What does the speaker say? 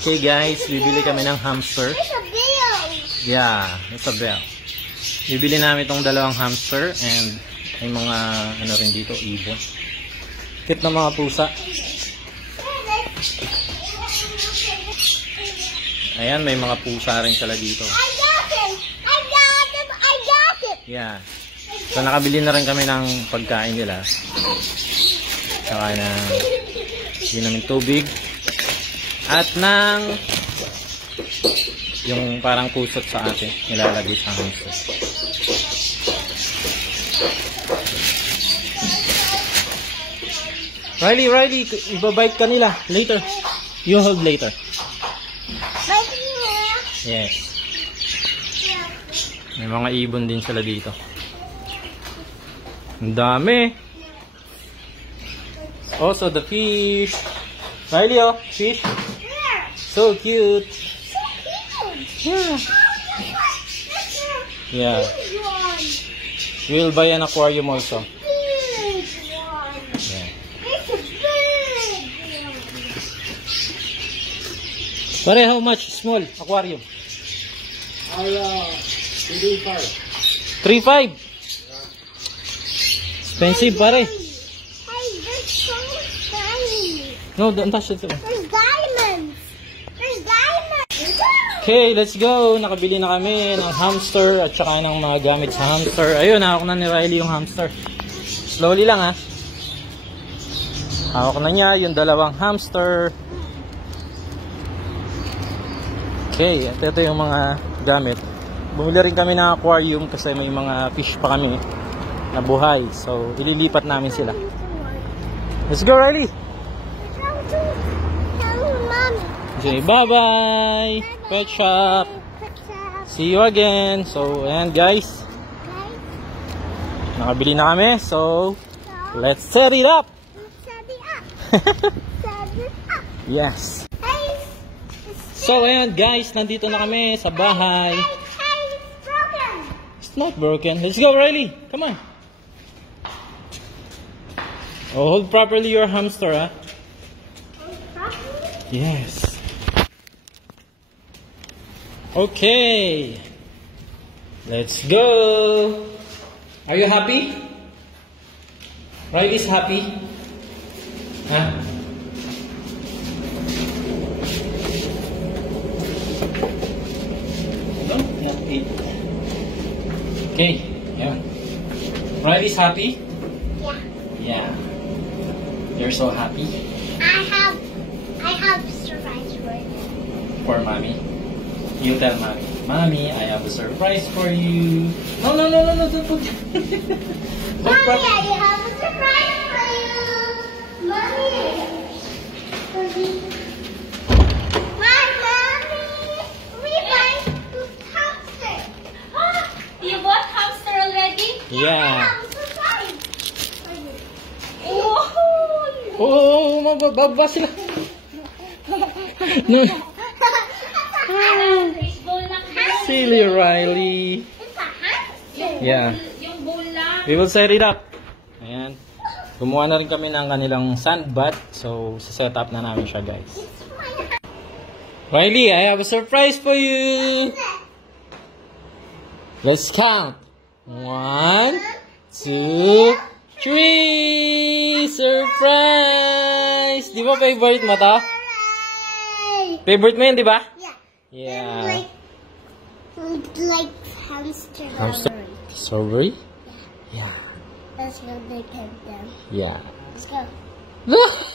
Okay guys, bibili kami ng hamster. Yeah, it's a bell. Bibili namin itong dalawang hamster and may mga ano rin dito, ibon. Cute na mga pusa. Ayan, may mga pusa rin sila dito. I got it! Yeah. So nakabili na rin kami ng pagkain nila. Saka na yun namin tubig. At ng yung parang kusot sa atin nilalagay sa hamster. Riley, ibabite ka nila later. You hold later. Yes. May mga ibon din sila dito. Ang dami. Also the fish. Riley, oh, fish. So cute. Yeah. We'll buy an aquarium also. Yeah. Pare, how much small aquarium? 3.5. 3.5. Expensive, pare. No, don't touch it. There's diamonds. Okay, let's go. Nakabili na kami ng hamster at saka ng mga gamit sa hamster. Ayun, hawak na ni Riley yung hamster. Slowly lang ha. Hawak na niya yung dalawang hamster. Okay, at ito yung mga gamit. Bumili rin kami ng aquarium kasi may mga fish pa kami na buhay. So, ililipat namin sila. Let's go, Riley! Okay, bye-bye! Pet shop! See you again! So, ayan guys. Nakabili na kami. So, let's set it up! Yes! So, ayan guys. Nandito na kami sa bahay. It's not broken. Let's go, Riley! Come on! Oh, hold properly your hamster, huh? Yes. Okay. Let's go. Are you happy? Riley's happy? Huh? No, not eat. Okay. Yeah. Riley's happy? Yeah. Yeah. You're so happy? I have surprise for you. For mommy? You tell mommy. Mommy, I have a surprise for you. No, don't put it. Mommy, I have a surprise for you. Mommy. Mommy, we buy hamster. Oh, you bought hamster already? Yeah. I have a surprise for you. Oh, mababa sila. No. Silly Riley. Yeah. We will set it up. Ayan. Gumawa na rin kami ng kanilang sand bath. So, set up na namin siya, guys. Riley, I have a surprise for you. Let's count. 1, 2, 3. Surprise! Di ba favorite mo to? Favorite mo yun, di ba? Yeah. Like hamster. Hamster? Strawberry? Yeah. That's what they get them. Yeah. Let's go. Look!